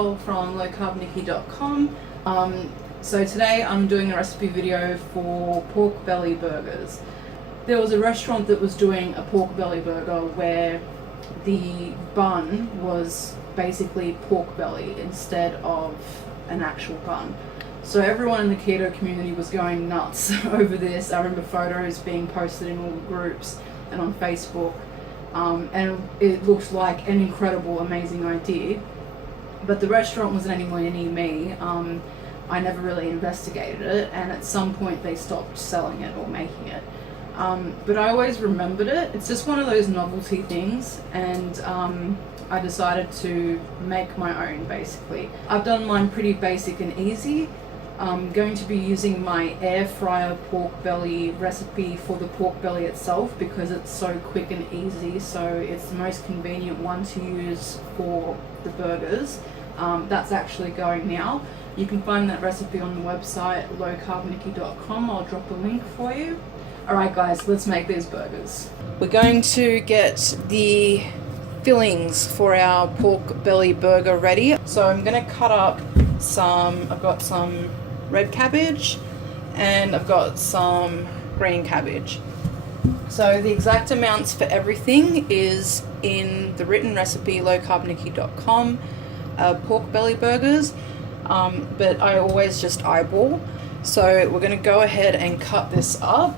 Michelle from lowcarbnikki.com. So today I'm doing a recipe video for pork belly burgers. There was a restaurant that was doing a pork belly burger where the bun was basically pork belly instead of an actual bun. So everyone in the keto community was going nuts over this. I remember photos being posted in all the groups and on Facebook, and it looked like an incredible, amazing idea. But the restaurant wasn't anywhere near me. I never really investigated it, and at some point they stopped selling it or making it. But I always remembered it. It's just one of those novelty things, and I decided to make my own basically. I've done mine pretty basic and easy. I'm going to be using my air fryer pork belly recipe for the pork belly itself because it's so quick and easy, so it's the most convenient one to use for the burgers. That's actually going now. You can find that recipe on the website lowcarbnikki.com. I'll drop a link for you. Alright guys, let's make these burgers. We're going to get the fillings for our pork belly burger ready. So I'm going to cut up I've got some red cabbage and I've got some green cabbage. So the exact amounts for everything is in the written recipe lowcarbnikki.com, pork belly burgers, but I always just eyeball. So we're going to go ahead and cut this up.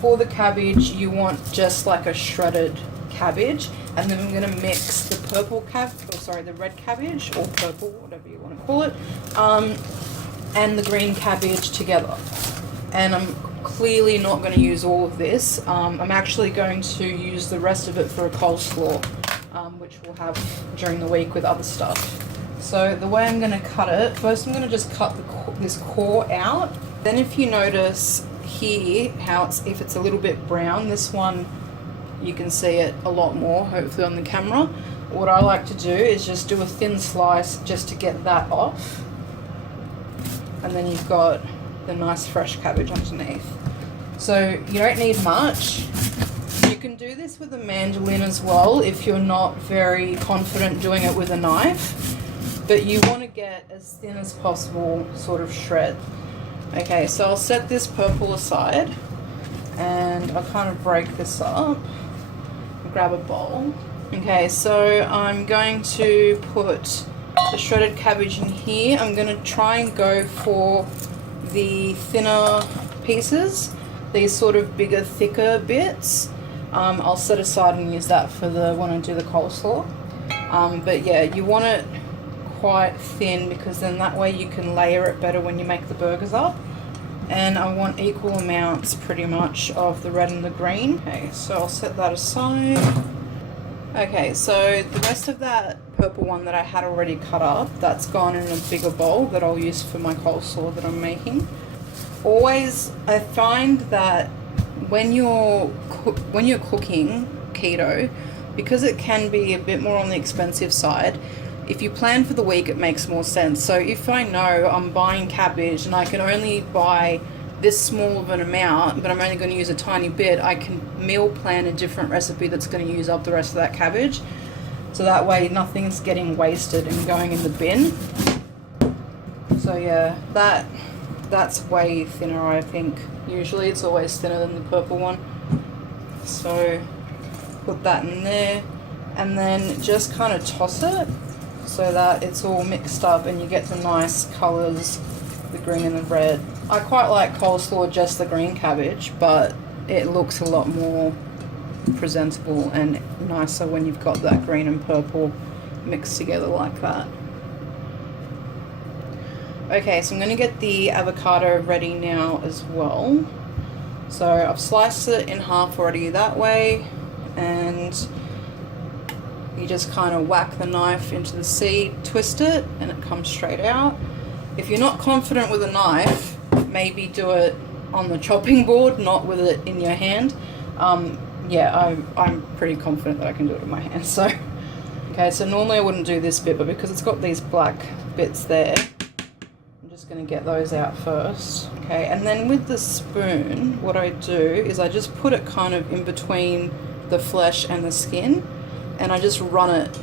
For the cabbage you want just like a shredded cabbage, and then I'm going to mix the the red cabbage or purple, whatever you want to call it, and the green cabbage together. And I'm clearly not going to use all of this. I'm actually going to use the rest of it for a coleslaw, which we'll have during the week with other stuff. So the way I'm going to cut it, first I'm going to just cut this core out. Then if you notice here how if it's a little bit brown, this one you can see it a lot more hopefully on the camera. What I like to do is just do a thin slice just to get that off, and then you've got the nice fresh cabbage underneath. So you don't need much. You can do this with a mandolin as well if you're not very confident doing it with a knife, but you want to get as thin as possible sort of shred. Okay, so I'll set this purple aside and I'll kind of break this up. Grab a bowl. Okay, so I'm going to put the shredded cabbage in here. I'm going to try and go for the thinner pieces, these sort of bigger, thicker bits. I'll set aside and use that for when I do the coleslaw. But yeah, you want it quite thin because then that way you can layer it better when you make the burgers up. And I want equal amounts pretty much of the red and the green. Okay, so I'll set that aside. Okay, so the rest of that purple one that I had already cut up, that's gone in a bigger bowl that I'll use for my coleslaw that I'm making. Always, I find that when you're cooking keto, because it can be a bit more on the expensive side, if you plan for the week, it makes more sense. So if I know I'm buying cabbage and I can only buy this small of an amount, but I'm only going to use a tiny bit, I can meal plan a different recipe that's going to use up the rest of that cabbage. So that way nothing's getting wasted and going in the bin. So yeah, that's way thinner, I think. Usually it's always thinner than the purple one. So put that in there and then just kind of toss it so that it's all mixed up and you get the nice colours, the green and the red. I quite like coleslaw just the green cabbage, but it looks a lot more presentable and nicer when you've got that green and purple mixed together like that. Okay, so I'm going to get the avocado ready now as well. So I've sliced it in half already that way, and you just kind of whack the knife into the seed, twist it, and it comes straight out. If you're not confident with a knife, maybe do it on the chopping board, not with it in your hand. Yeah, I'm pretty confident that I can do it with my hand. So, okay, so normally I wouldn't do this bit, but because it's got these black bits there, I'm just going to get those out first. Okay, and then with the spoon, what I do is I just put it kind of in between the flesh and the skin, and I just run it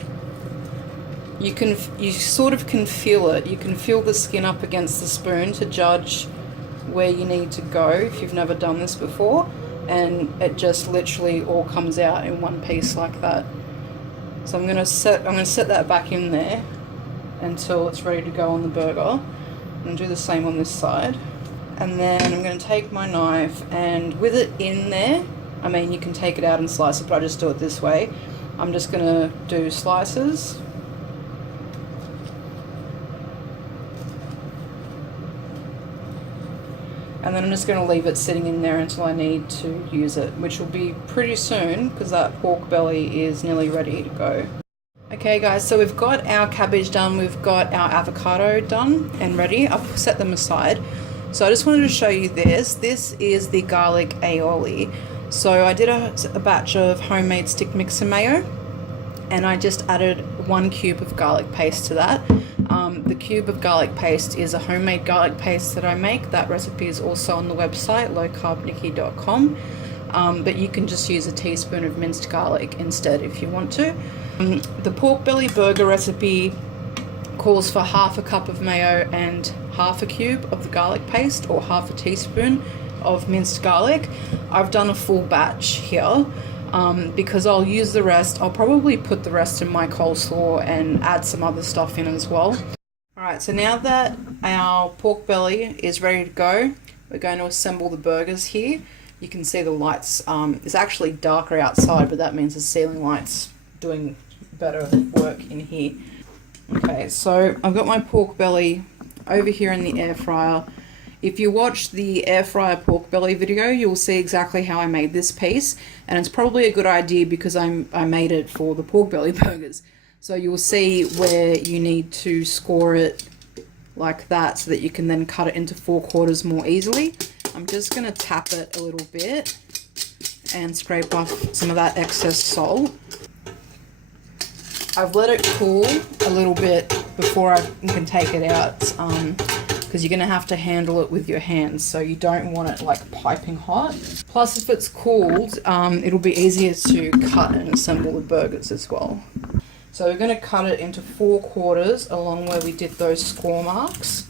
you sort of can feel it. You can feel the skin up against the spoon to judge where you need to go if you've never done this before, and it just literally all comes out in one piece like that. So I'm gonna set that back in there until it's ready to go on the burger, and do the same on this side. And then I'm going to take my knife, and with it in there, I mean you can take it out and slice it, but I just do it this way. I'm just going to do slices. And then I'm just going to leave it sitting in there until I need to use it, which will be pretty soon because that pork belly is nearly ready to go. Okay guys, so we've got our cabbage done, we've got our avocado done and ready. I've set them aside. So I just wanted to show you this. This is the garlic aioli. So I did a batch of homemade stick mixer mayo, and I just added 1 cube of garlic paste to that. The cube of garlic paste is a homemade garlic paste that I make. That recipe is also on the website, lowcarbnikki.com. But you can just use a teaspoon of minced garlic instead if you want to. The pork belly burger recipe calls for 1/2 cup of mayo and 1/2 cube of the garlic paste, or 1/2 teaspoon of minced garlic. I've done a full batch here because I'll use the rest. I'll probably put the rest in my coleslaw and add some other stuff in as well. Alright, so now that our pork belly is ready to go, we're going to assemble the burgers here. You can see the lights, it's actually darker outside, but that means the ceiling light's doing better work in here. Okay, so I've got my pork belly over here in the air fryer. If you watch the air fryer pork belly video, you'll see exactly how I made this piece, and it's probably a good idea because I made it for the pork belly burgers. So you'll see where you need to score it like that so that you can then cut it into 4/4 more easily. I'm just going to tap it a little bit and scrape off some of that excess salt. I've let it cool a little bit before I can take it out because you're going to have to handle it with your hands, so you don't want it like piping hot. Plus, if it's cooled, it'll be easier to cut and assemble the burgers as well. So we're going to cut it into 4/4 along where we did those score marks.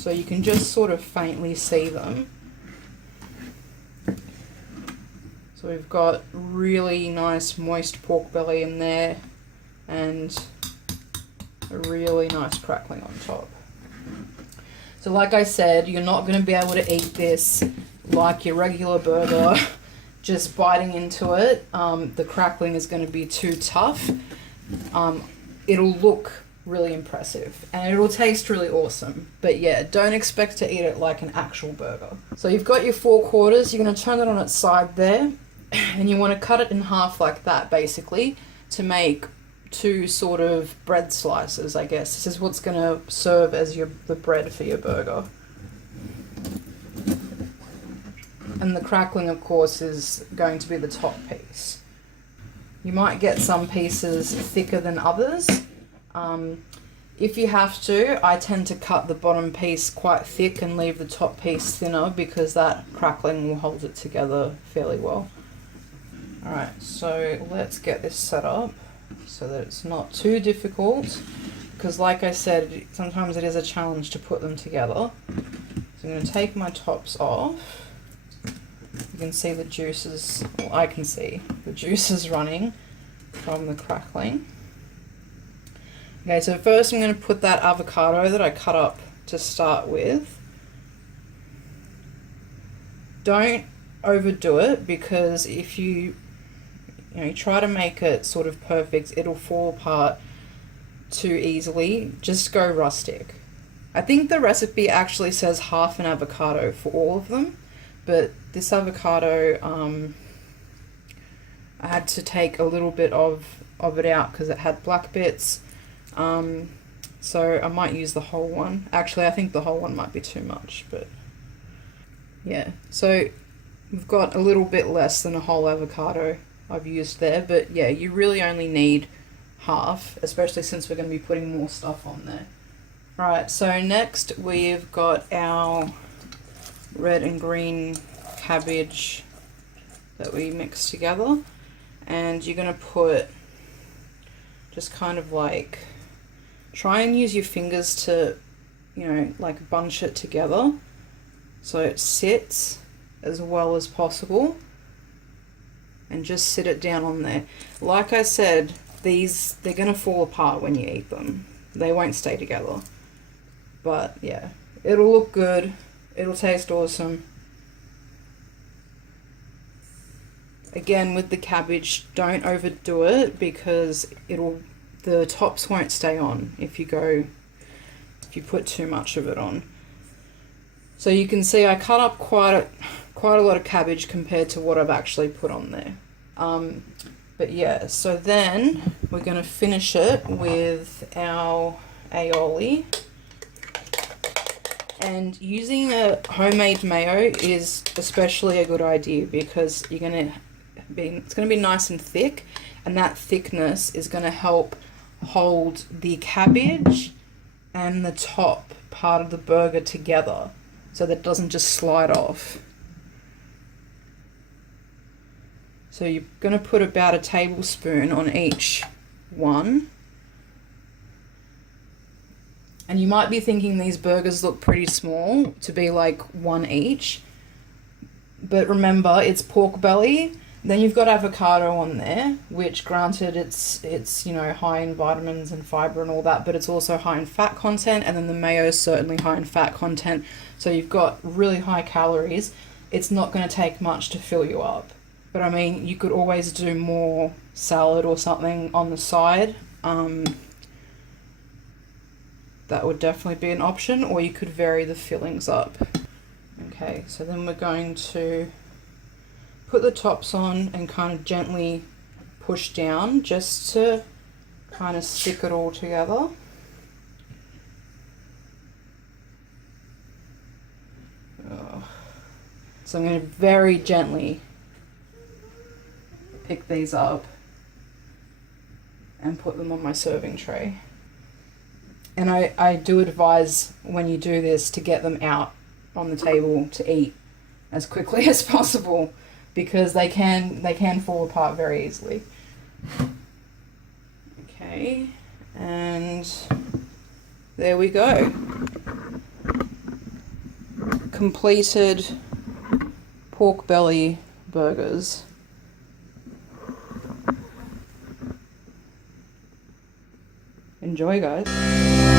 So you can just sort of faintly see them. So we've got really nice moist pork belly in there and a really nice crackling on top. So like I said, you're not going to be able to eat this like your regular burger, just biting into it. The crackling is going to be too tough. It'll look really impressive and it'll taste really awesome, but yeah, don't expect to eat it like an actual burger. So you've got your 4/4, you're going to turn it on its side there, and you want to cut it in half like that basically to make 2 sort of bread slices, I guess. This is what's going to serve as the bread for your burger. And the crackling, of course, is going to be the top piece. You might get some pieces thicker than others. If you have to, I tend to cut the bottom piece quite thick and leave the top piece thinner because that crackling will hold it together fairly well. Alright, so let's get this set up so that it's not too difficult, because like I said, sometimes it is a challenge to put them together. So I'm going to take my tops off. You can see the juices, well, I can see the juices running from the crackling. Okay, so first I'm going to put that avocado that I cut up to start with. Don't overdo it, because if you try to make it sort of perfect, it'll fall apart too easily. Just go rustic. I think the recipe actually says half an avocado for all of them, but this avocado, I had to take a little bit of it out because it had black bits. So I might use the whole one. Actually, I think the whole one might be too much, but yeah. So we've got a little bit less than a whole avocado I've used there, but yeah, you really only need half, especially since we're going to be putting more stuff on there. Right, so next we've got our red and green cabbage that we mixed together, and you're going to put just kind of like try and use your fingers to, you know, like bunch it together so it sits as well as possible, and just sit it down on there. Like I said, they're gonna fall apart when you eat them. They won't stay together. But yeah, it'll look good. It'll taste awesome. Again, with the cabbage, don't overdo it because the tops won't stay on if you put too much of it on. So you can see I cut up quite a lot of cabbage compared to what I've actually put on there. But yeah, so then we're going to finish it with our aioli. And using a homemade mayo is especially a good idea because it's going to be nice and thick, and that thickness is going to help hold the cabbage and the top part of the burger together so that it doesn't just slide off. So you're going to put about a tablespoon on each one. And you might be thinking these burgers look pretty small to be like one each. But remember, it's pork belly. Then you've got avocado on there, which granted it's you know, high in vitamins and fiber and all that, but it's also high in fat content, and then the mayo is certainly high in fat content. So you've got really high calories. It's not going to take much to fill you up. But I mean, you could always do more salad or something on the side. That would definitely be an option, or you could vary the fillings up. Okay, so then we're going to put the tops on and kind of gently push down just to kind of stick it all together. So I'm going to very gently pick these up and put them on my serving tray. And I do advise when you do this to get them out on the table to eat as quickly as possible, because they can fall apart very easily. Okay, and there we go. Completed pork belly burgers. Enjoy, guys.